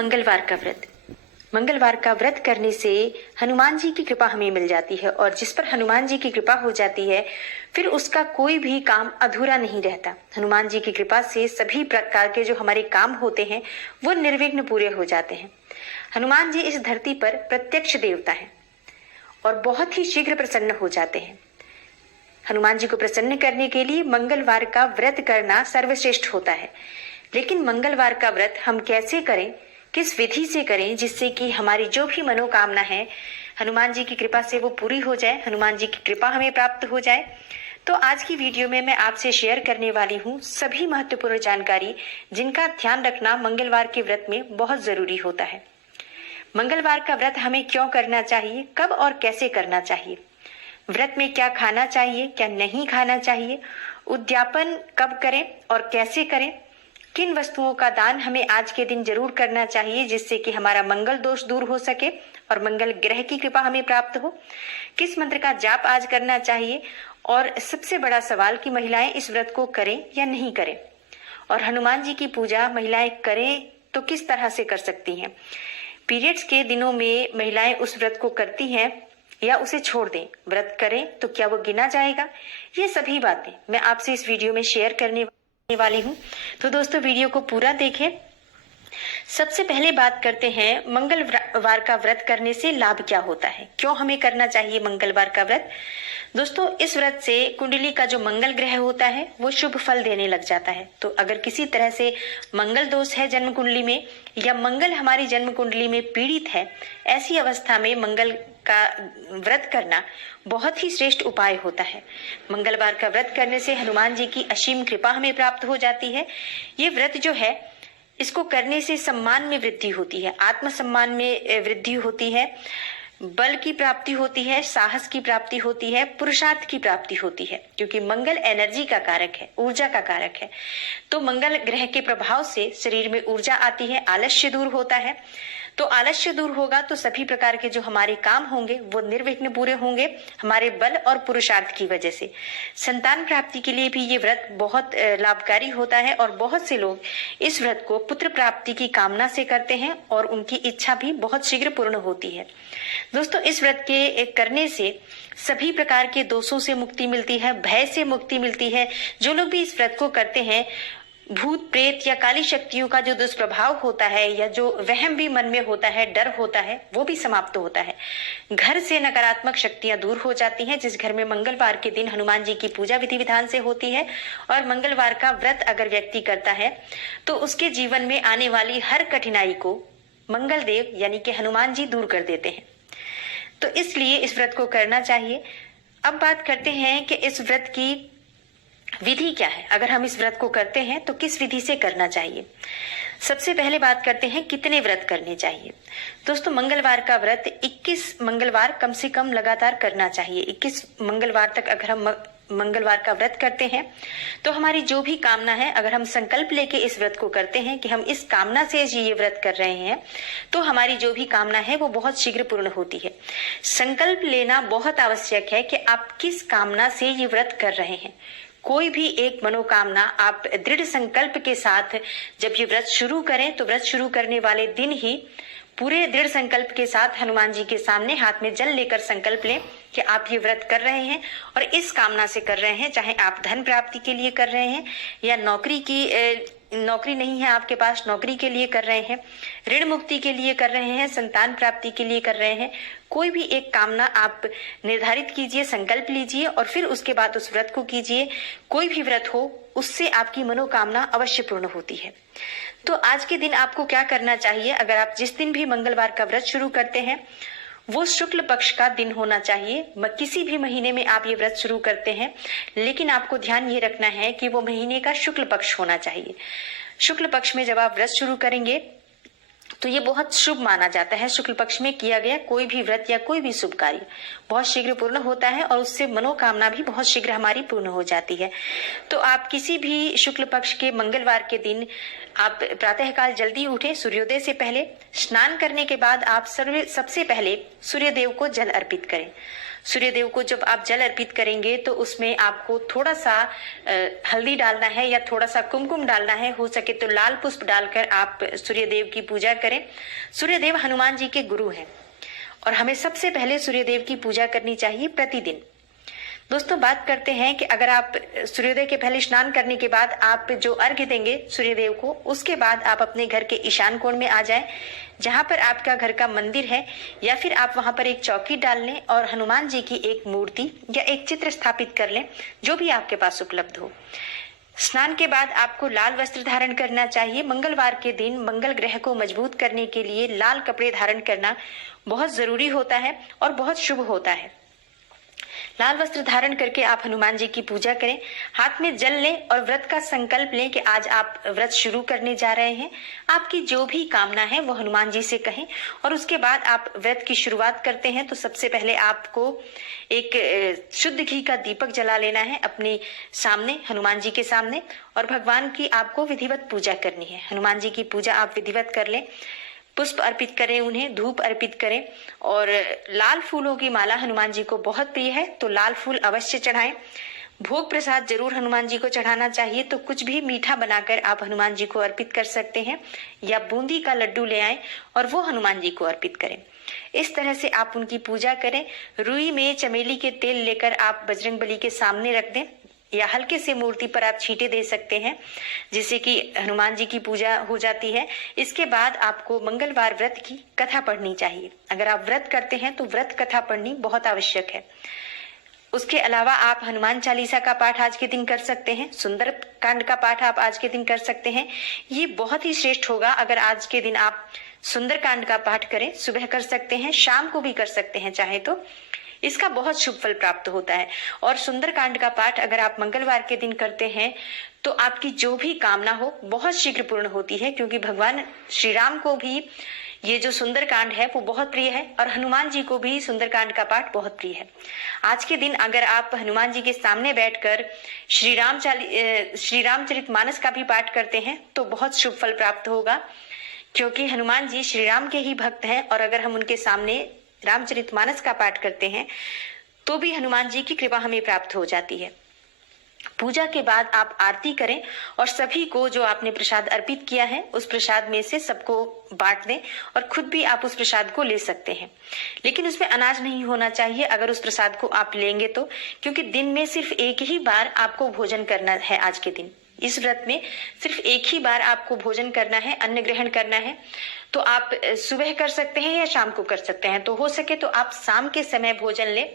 मंगलवार का व्रत। मंगलवार का व्रत करने से हनुमान जी की कृपा हमें मिल जाती है और जिस पर हनुमान जी की कृपा हो जाती है फिर उसका कोई भी काम अधूरा नहीं रहता। हनुमान जी की कृपा से सभी प्रकार के जो हमारे काम होते हैं वो निर्विघ्न पूरे हो जाते हैं। हनुमान जी इस धरती पर प्रत्यक्ष देवता है और बहुत ही शीघ्र प्रसन्न हो जाते हैं। हनुमान जी को प्रसन्न करने के लिए मंगलवार का व्रत करना सर्वश्रेष्ठ होता है। लेकिन मंगलवार का व्रत हम कैसे करें, किस विधि से करें जिससे कि हमारी जो भी मनोकामना है हनुमान जी की कृपा से वो पूरी हो जाए, हनुमान जी की कृपा हमें प्राप्त हो जाए। तो आज की वीडियो में मैं आपसे शेयर करने वाली हूँ सभी महत्वपूर्ण जानकारी जिनका ध्यान रखना मंगलवार के व्रत में बहुत जरूरी होता है। मंगलवार का व्रत हमें क्यों करना चाहिए, कब और कैसे करना चाहिए, व्रत में क्या खाना चाहिए, क्या नहीं खाना चाहिए, उद्यापन कब करें और कैसे करें, किन वस्तुओं का दान हमें आज के दिन जरूर करना चाहिए जिससे कि हमारा मंगल दोष दूर हो सके और मंगल ग्रह की कृपा हमें प्राप्त हो, किस मंत्र का जाप आज करना चाहिए और सबसे बड़ा सवाल कि महिलाएं इस व्रत को करें या नहीं करें और हनुमान जी की पूजा महिलाएं करें तो किस तरह से कर सकती हैं, पीरियड्स के दिनों में महिलाएं उस व्रत को करती हैं या उसे छोड़ दें, व्रत करें तो क्या वो गिना जाएगा, ये सभी बातें मैं आपसे इस वीडियो में शेयर करने वाली हूँ। तो दोस्तों वीडियो को पूरा देखें। सबसे पहले बात करते हैं मंगलवार का व्रत करने से लाभ क्या होता है, क्यों हमें करना चाहिए मंगलवार का व्रत। दोस्तों इस व्रत से कुंडली का जो मंगल ग्रह होता है वो शुभ फल देने लग जाता है। तो अगर किसी तरह से मंगल दोष है जन्म कुंडली में या मंगल हमारी जन्म कुंडली में पीड़ित है, ऐसी अवस्था में मंगल का व्रत करना बहुत ही श्रेष्ठ उपाय होता है। मंगलवार का व्रत करने से हनुमान जी की असीम कृपा हमें प्राप्त हो जाती है। ये व्रत जो है इसको करने से सम्मान में वृद्धि होती है, आत्मसम्मान में वृद्धि होती है, बल की प्राप्ति होती है, साहस की प्राप्ति होती है, पुरुषार्थ की प्राप्ति होती है, क्योंकि मंगल एनर्जी का कारक है, ऊर्जा का कारक है। तो मंगल ग्रह के प्रभाव से शरीर में ऊर्जा आती है, आलस्य दूर होता है। तो आलस्य दूर होगा तो सभी प्रकार के जो हमारे काम होंगे वो निर्विघ्न पूरे होंगे हमारे बल और पुरुषार्थ की वजह से। संतान प्राप्ति के लिए भी ये व्रत बहुत लाभकारी होता है और बहुत से लोग इस व्रत को पुत्र प्राप्ति की कामना से करते हैं और उनकी इच्छा भी बहुत शीघ्र पूर्ण होती है। दोस्तों इस व्रत के करने से सभी प्रकार के दोषों से मुक्ति मिलती है, भय से मुक्ति मिलती है। जो लोग भी इस व्रत को करते हैं भूत प्रेत या काली शक्तियों का जो दुष्प्रभाव होता है या जो वहम भी मन में होता है, डर होता है, वो भी समाप्त होता है। घर से नकारात्मक शक्तियां दूर हो जाती हैं। जिस घर में मंगलवार के दिन हनुमान जी की पूजा विधि विधान से होती है और मंगलवार का व्रत अगर व्यक्ति करता है तो उसके जीवन में आने वाली हर कठिनाई को मंगल देव यानी कि हनुमान जी दूर कर देते हैं। तो इसलिए इस व्रत को करना चाहिए। अब बात करते हैं कि इस व्रत की विधि क्या है, अगर हम इस व्रत को करते हैं तो किस विधि से करना चाहिए। सबसे पहले बात करते हैं कितने व्रत करने चाहिए। दोस्तों मंगलवार का व्रत 21 मंगलवार कम से कम लगातार करना चाहिए। 21 मंगलवार तक अगर हम मंगलवार का व्रत करते हैं तो हमारी जो भी कामना है, अगर हम संकल्प लेके इस व्रत को करते हैं कि हम इस कामना से ये व्रत कर रहे हैं तो हमारी जो भी कामना है वो बहुत शीघ्र पूर्ण होती है। संकल्प लेना बहुत आवश्यक है कि आप किस कामना से ये व्रत कर रहे हैं। कोई भी एक मनोकामना आप दृढ़ संकल्प के साथ जब ये व्रत शुरू करें तो व्रत शुरू करने वाले दिन ही पूरे दृढ़ संकल्प के साथ हनुमान जी के सामने हाथ में जल लेकर संकल्प लें कि आप ये व्रत कर रहे हैं और इस कामना से कर रहे हैं, चाहे आप धन प्राप्ति के लिए कर रहे हैं या नौकरी नहीं है आपके पास, नौकरी के लिए कर रहे हैं, ऋण मुक्ति के लिए कर रहे हैं, संतान प्राप्ति के लिए कर रहे हैं। कोई भी एक कामना आप निर्धारित कीजिए, संकल्प लीजिए और फिर उसके बाद उस व्रत को कीजिए। कोई भी व्रत हो उससे आपकी मनोकामना अवश्य पूर्ण होती है। तो आज के दिन आपको क्या करना चाहिए, अगर आप जिस दिन भी मंगलवार का व्रत शुरू करते हैं वो शुक्ल पक्ष का दिन होना चाहिए। किसी भी महीने में आप ये व्रत शुरू करते हैं लेकिन आपको ध्यान ये रखना है कि वो महीने का शुक्ल पक्ष होना चाहिए। शुक्ल पक्ष में जब आप व्रत शुरू करेंगे तो ये बहुत शुभ माना जाता है। शुक्ल पक्ष में किया गया कोई भी व्रत या कोई भी शुभ कार्य बहुत शीघ्र पूर्ण होता है और उससे मनोकामना भी बहुत शीघ्र हमारी पूर्ण हो जाती है। तो आप किसी भी शुक्ल पक्ष के मंगलवार के दिन आप प्रातःकाल जल्दी उठें, सूर्योदय से पहले। स्नान करने के बाद आप सबसे पहले सूर्यदेव को जल अर्पित करें। सूर्यदेव को जब आप जल अर्पित करेंगे तो उसमें आपको थोड़ा सा हल्दी डालना है या थोड़ा सा कुमकुम डालना है। हो सके तो लाल पुष्प डालकर आप सूर्यदेव की पूजा करें। सूर्यदेव हनुमान जी के गुरु हैं और हमें सबसे पहले सूर्यदेव की पूजा करनी चाहिए प्रतिदिन। दोस्तों, बात करते हैं कि अगर आप सूर्योदय के पहले स्नान करने के बाद आप जो अर्घ्य देंगे सूर्यदेव को, उसके बाद आप अपने घर के ईशान कोण में आ जाएं, जहां पर आपका घर का मंदिर है, या फिर आप वहां पर एक चौकी डाल लें और हनुमान जी की एक मूर्ति या एक चित्र स्थापित कर लें, जो भी आपके पास उपलब्ध हो। स्नान के बाद आपको लाल वस्त्र धारण करना चाहिए। मंगलवार के दिन मंगल ग्रह को मजबूत करने के लिए लाल कपड़े धारण करना बहुत जरूरी होता है और बहुत शुभ होता है। लाल वस्त्र धारण करके आप हनुमान जी की पूजा करें। हाथ में जल लें और व्रत का संकल्प लें कि आज आप व्रत शुरू करने जा रहे हैं। आपकी जो भी कामना है वो हनुमान जी से कहें और उसके बाद आप व्रत की शुरुआत करते हैं। तो सबसे पहले आपको एक शुद्ध घी का दीपक जला लेना है अपने सामने, हनुमान जी के सामने, और भगवान की आपको विधिवत पूजा करनी है। हनुमान जी की पूजा आप विधिवत कर लें, पुष्प अर्पित करें, उन्हें धूप अर्पित करें, और लाल फूलों की माला हनुमान जी को बहुत प्रिय है तो लाल फूल अवश्य चढ़ाएं। भोग प्रसाद जरूर हनुमान जी को चढ़ाना चाहिए, तो कुछ भी मीठा बनाकर आप हनुमान जी को अर्पित कर सकते हैं, या बूंदी का लड्डू ले आएं और वो हनुमान जी को अर्पित करें। इस तरह से आप उनकी पूजा करें। रुई में चमेली के तेल लेकर आप बजरंगबली के सामने रख दें, या हल्के से मूर्ति पर आप छींटे दे सकते हैं, जिससे कि हनुमान जी की पूजा हो जाती है। इसके बाद आपको मंगलवार व्रत की कथा पढ़नी चाहिए। अगर आप व्रत करते हैं तो व्रत कथा पढ़नी बहुत आवश्यक है। उसके अलावा आप हनुमान चालीसा का पाठ आज के दिन कर सकते हैं। सुंदर कांड का पाठ आप आज के दिन कर सकते हैं। ये बहुत ही श्रेष्ठ होगा अगर आज के दिन आप सुंदर कांड का पाठ करें। सुबह कर सकते हैं, शाम को भी कर सकते हैं चाहे तो, इसका बहुत शुभ फल प्राप्त होता है। और सुंदर कांड का पाठ अगर आप मंगलवार के दिन करते हैं तो आपकी जो भी कामना हो बहुत शीघ्र पूर्ण होती है, क्योंकि भगवान श्री राम को भी ये जो सुंदर कांड है वो बहुत प्रिय है और हनुमान जी को भी सुंदर कांड का पाठ बहुत प्रिय है। आज के दिन अगर आप हनुमान जी के सामने बैठकर श्री रामचरितमानस का भी पाठ करते हैं तो बहुत शुभ फल प्राप्त होगा, क्योंकि हनुमान जी श्री राम के ही भक्त हैं। और अगर हम उनके सामने रामचरितमानस का पाठ करते हैं तो भी हनुमान जी की कृपा हमें प्राप्त हो जाती है। पूजा के बाद आप आरती करें और सभी को जो आपने प्रसाद अर्पित किया है उस प्रसाद में से सबको बांट दें, और खुद भी आप उस प्रसाद को ले सकते हैं। लेकिन उसमें अनाज नहीं होना चाहिए अगर उस प्रसाद को आप लेंगे तो, क्योंकि दिन में सिर्फ एक ही बार आपको भोजन करना है। आज के दिन इस व्रत में सिर्फ एक ही बार आपको भोजन करना है, अन्न ग्रहण करना है। तो आप सुबह कर सकते हैं या शाम को कर सकते हैं। तो हो सके तो आप शाम के समय भोजन लें।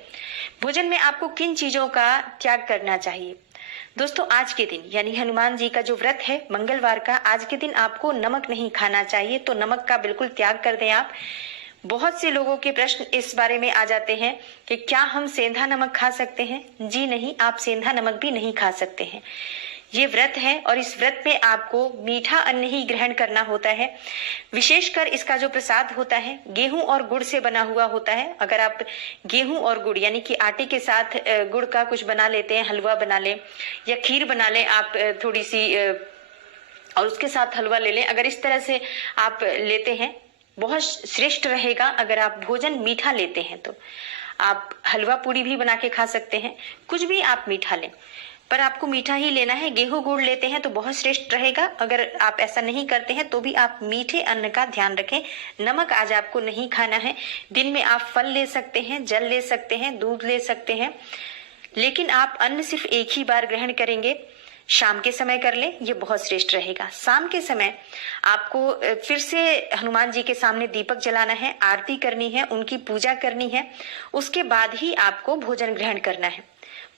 भोजन में आपको किन चीजों का त्याग करना चाहिए? दोस्तों, आज के दिन यानी हनुमान जी का जो व्रत है मंगलवार का, आज के दिन आपको नमक नहीं खाना चाहिए, तो नमक का बिल्कुल त्याग कर दें आप। बहुत से लोगों के प्रश्न इस बारे में आ जाते हैं कि क्या हम सेंधा नमक खा सकते हैं? जी नहीं, आप सेंधा नमक भी नहीं खा सकते हैं। ये व्रत है और इस व्रत में आपको मीठा अन्न ही ग्रहण करना होता है। विशेषकर इसका जो प्रसाद होता है गेहूं और गुड़ से बना हुआ होता है। अगर आप गेहूं और गुड़ यानी कि आटे के साथ गुड़ का कुछ बना लेते हैं, हलवा बना लें या खीर बना लें आप थोड़ी सी, और उसके साथ हलवा ले लें, अगर इस तरह से आप लेते हैं बहुत श्रेष्ठ रहेगा। अगर आप भोजन मीठा लेते हैं तो आप हलवा पूरी भी बना के खा सकते हैं, कुछ भी आप मीठा लें, पर आपको मीठा ही लेना है। गेहूं गुड़ लेते हैं तो बहुत श्रेष्ठ रहेगा। अगर आप ऐसा नहीं करते हैं तो भी आप मीठे अन्न का ध्यान रखें। नमक आज आपको नहीं खाना है। दिन में आप फल ले सकते हैं, जल ले सकते हैं, दूध ले सकते हैं, लेकिन आप अन्न सिर्फ एक ही बार ग्रहण करेंगे। शाम के समय कर लें, ये बहुत श्रेष्ठ रहेगा। शाम के समय आपको फिर से हनुमान जी के सामने दीपक जलाना है, आरती करनी है, उनकी पूजा करनी है, उसके बाद ही आपको भोजन ग्रहण करना है।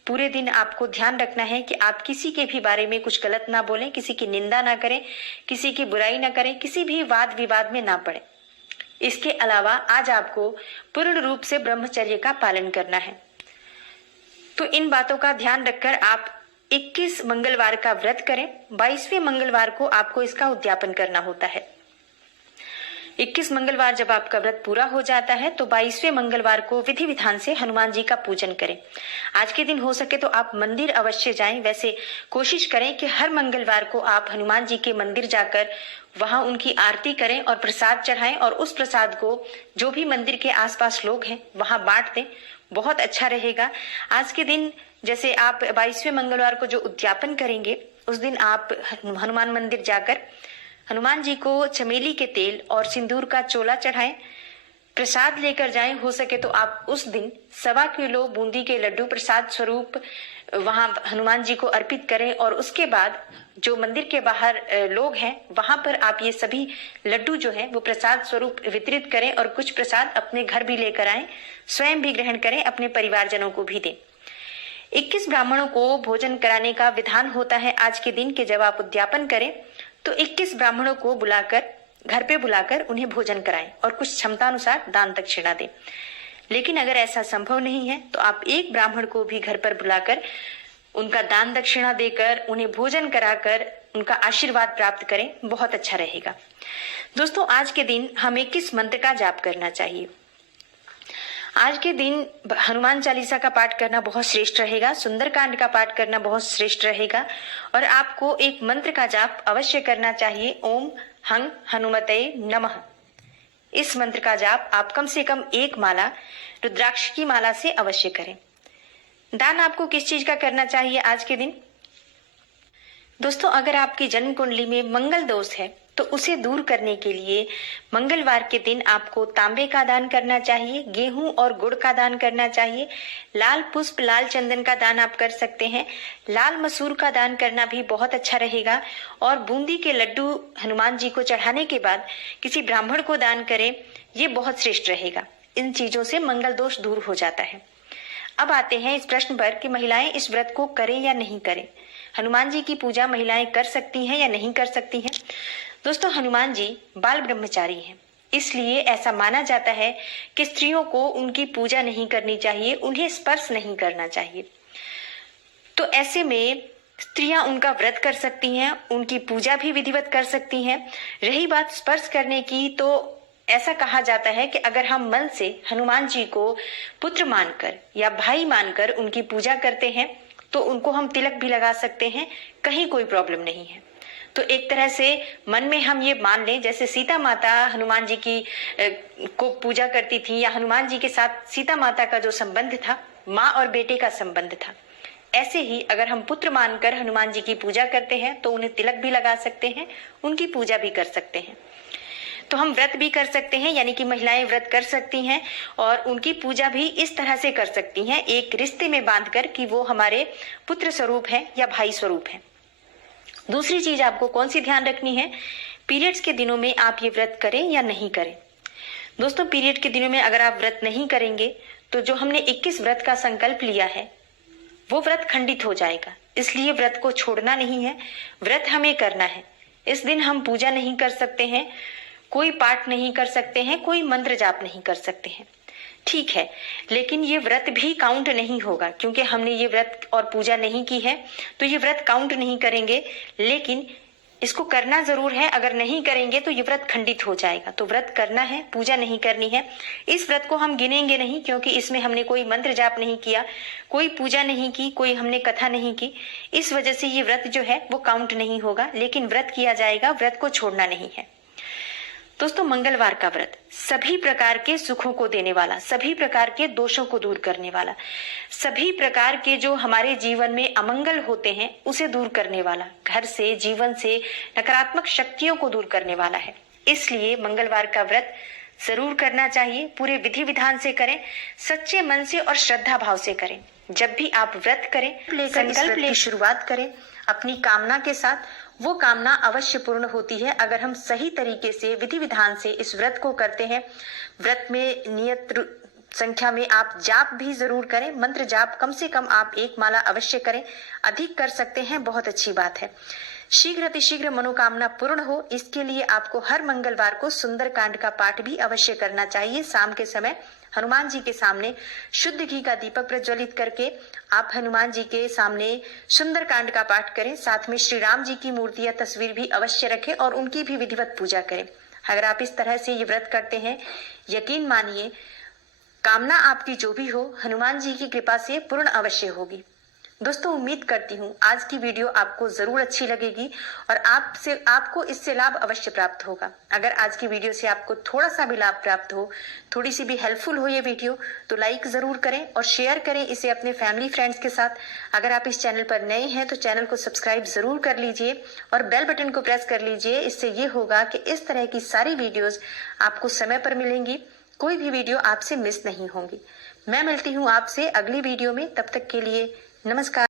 पूरे दिन आपको ध्यान रखना है कि आप किसी के भी बारे में कुछ गलत ना बोलें, किसी की निंदा ना करें, किसी की बुराई ना करें, किसी भी वाद विवाद में ना पड़े। इसके अलावा आज आपको पूर्ण रूप से ब्रह्मचर्य का पालन करना है। तो इन बातों का ध्यान रखकर आप 21 मंगलवार का व्रत करें। 22वें मंगलवार को आपको इसका उद्यापन करना होता है। 21 मंगलवार जब आपका व्रत पूरा हो जाता है तो 22वें मंगलवार को विधि विधान से हनुमान जी का पूजन करें। आज के दिन हो सके तो आप मंदिर अवश्य जाएं। वैसे कोशिश करें कि हर मंगलवार को आप हनुमान जी के मंदिर जाकर वहां उनकी आरती करें और प्रसाद चढ़ाएं और उस प्रसाद को जो भी मंदिर के आसपास लोग हैं वहां बांट दें। बहुत अच्छा रहेगा। आज के दिन जैसे आप 22वें मंगलवार को जो उद्यापन करेंगे उस दिन आप हनुमान मंदिर जाकर हनुमान जी को चमेली के तेल और सिंदूर का चोला चढ़ाएं, प्रसाद लेकर जाएं। हो सके तो आप उस दिन 1.25 किलो बूंदी के लड्डू प्रसाद स्वरूप वहां हनुमान जी को अर्पित करें और उसके बाद जो मंदिर के बाहर लोग हैं वहां पर आप ये सभी लड्डू जो है वो प्रसाद स्वरूप वितरित करें और कुछ प्रसाद अपने घर भी लेकर आएं, स्वयं भी ग्रहण करें, अपने परिवारजनों को भी दें। 21 ब्राह्मणों को भोजन कराने का विधान होता है आज के दिन के जब आप उद्यापन करें तो 21 ब्राह्मणों को बुलाकर घर पे बुलाकर उन्हें भोजन कराएं और कुछ क्षमता अनुसार दान दक्षिणा दें। लेकिन अगर ऐसा संभव नहीं है तो आप एक ब्राह्मण को भी घर पर बुलाकर उनका दान दक्षिणा देकर उन्हें भोजन कराकर उनका आशीर्वाद प्राप्त करें, बहुत अच्छा रहेगा। दोस्तों, आज के दिन हमें किस मंत्र का जाप करना चाहिए? आज के दिन हनुमान चालीसा का पाठ करना बहुत श्रेष्ठ रहेगा, सुंदरकांड का पाठ करना बहुत श्रेष्ठ रहेगा और आपको एक मंत्र का जाप अवश्य करना चाहिए, ओम हं हनुमते नमः। इस मंत्र का जाप आप कम से कम एक माला रुद्राक्ष की माला से अवश्य करें। दान आपको किस चीज का करना चाहिए आज के दिन? दोस्तों, अगर आपकी जन्म कुंडली में मंगल दोष है तो उसे दूर करने के लिए मंगलवार के दिन आपको तांबे का दान करना चाहिए, गेहूं और गुड़ का दान करना चाहिए, लाल पुष्प लाल चंदन का दान आप कर सकते हैं, लाल मसूर का दान करना भी बहुत अच्छा रहेगा और बूंदी के लड्डू हनुमान जी को चढ़ाने के बाद किसी ब्राह्मण को दान करें, ये बहुत श्रेष्ठ रहेगा। इन चीजों से मंगल दोष दूर हो जाता है। अब आते हैं इस प्रश्न पर कि महिलाएं इस व्रत को करें या नहीं करें। हनुमान जी की पूजा महिलाएं कर सकती हैं या नहीं कर सकती हैं? दोस्तों, हनुमान जी बाल ब्रह्मचारी हैं, इसलिए ऐसा माना जाता है कि स्त्रियों को उनकी पूजा नहीं करनी चाहिए, उन्हें स्पर्श नहीं करना चाहिए। तो ऐसे में स्त्रियां उनका व्रत कर सकती हैं, उनकी पूजा भी विधिवत कर सकती हैं। रही बात स्पर्श करने की, तो ऐसा कहा जाता है कि अगर हम मन से हनुमान जी को पुत्र मानकर या भाई मानकर उनकी पूजा करते हैं तो उनको हम तिलक भी लगा सकते हैं, कहीं कोई प्रॉब्लम नहीं है। तो एक तरह से मन में हम ये मान लें जैसे सीता माता हनुमान जी की को पूजा करती थी या हनुमान जी के साथ सीता माता का जो संबंध था माँ और बेटे का संबंध था, ऐसे ही अगर हम पुत्र मानकर हनुमान जी की पूजा करते हैं तो उन्हें तिलक भी लगा सकते हैं, उनकी पूजा भी कर सकते हैं। तो हम व्रत भी कर सकते हैं, यानी कि महिलाएं व्रत कर सकती हैं और उनकी पूजा भी इस तरह से कर सकती हैं, एक रिश्ते में बांधकर कि वो हमारे पुत्र स्वरूप हैं या भाई स्वरूप हैं। दूसरी चीज आपको कौन सी ध्यान रखनी है, पीरियड्स के दिनों में आप ये व्रत करें या नहीं करें। दोस्तों, पीरियड के दिनों में अगर आप व्रत नहीं करेंगे तो जो हमने 21 व्रत का संकल्प लिया है वो व्रत खंडित हो जाएगा। इसलिए व्रत को छोड़ना नहीं है, व्रत हमें करना है। इस दिन हम पूजा नहीं कर सकते हैं, कोई पाठ नहीं कर सकते हैं, कोई मंत्र जाप नहीं कर सकते हैं, ठीक है, लेकिन ये व्रत भी काउंट नहीं होगा क्योंकि हमने ये व्रत और पूजा नहीं की है, तो ये व्रत काउंट नहीं करेंगे। लेकिन इसको करना जरूर है, अगर नहीं करेंगे तो ये व्रत खंडित हो जाएगा। तो व्रत करना है, पूजा नहीं करनी है। इस व्रत को हम गिनेंगे नहीं क्योंकि इसमें हमने कोई मंत्र जाप नहीं किया, कोई पूजा नहीं की, कोई हमने कथा नहीं की, इस वजह से ये व्रत जो है वो काउंट नहीं होगा, लेकिन व्रत किया जाएगा, व्रत को छोड़ना नहीं है। दोस्तों, मंगलवार का व्रत सभी प्रकार के सुखों को देने वाला, सभी प्रकार के दोषों को दूर करने वाला, सभी प्रकार के जो हमारे जीवन में अमंगल होते हैं उसे दूर करने वाला, घर से जीवन से नकारात्मक शक्तियों को दूर करने वाला है। इसलिए मंगलवार का व्रत जरूर करना चाहिए, पूरे विधि विधान से करें, सच्चे मन से और श्रद्धा भाव से करें। जब भी आप व्रत करें, संकल्प ले शुरुआत करें अपनी कामना के साथ, वो कामना अवश्य पूर्ण होती है अगर हम सही तरीके से विधि विधान से इस व्रत को करते हैं। व्रत में नियत संख्या में आप जाप भी जरूर करें, मंत्र जाप कम से कम आप एक माला अवश्य करें, अधिक कर सकते हैं, बहुत अच्छी बात है। शीघ्र अतिशीघ्र मनोकामना पूर्ण हो, इसके लिए आपको हर मंगलवार को सुंदरकांड का पाठ भी अवश्य करना चाहिए। शाम के समय हनुमान जी के सामने शुद्ध घी का दीपक प्रज्वलित करके आप हनुमान जी के सामने सुंदरकांड का पाठ करें। साथ में श्री राम जी की मूर्ति या तस्वीर भी अवश्य रखें और उनकी भी विधिवत पूजा करें। अगर आप इस तरह से ये व्रत करते हैं, यकीन मानिए कामना आपकी जो भी हो, हनुमान जी की कृपा से पूर्ण अवश्य होगी। दोस्तों, उम्मीद करती हूँ आज की वीडियो आपको जरूर अच्छी लगेगी और आपको इससे लाभ अवश्य प्राप्त होगा। अगर आज की वीडियो से आपको थोड़ा सा भी लाभ प्राप्त हो, थोड़ी सी भी हेल्पफुल हो ये वीडियो, तो लाइक जरूर करें और शेयर करें इसे अपने फैमिली फ्रेंड्स के साथ। अगर आप इस चैनल पर नए हैं तो चैनल को सब्सक्राइब जरूर कर लीजिए और बेल बटन को प्रेस कर लीजिए। इससे ये होगा कि इस तरह की सारी वीडियोस आपको समय पर मिलेंगी, कोई भी वीडियो आपसे मिस नहीं होंगी। मैं मिलती हूँ आपसे अगली वीडियो में, तब तक के लिए नमस्कार।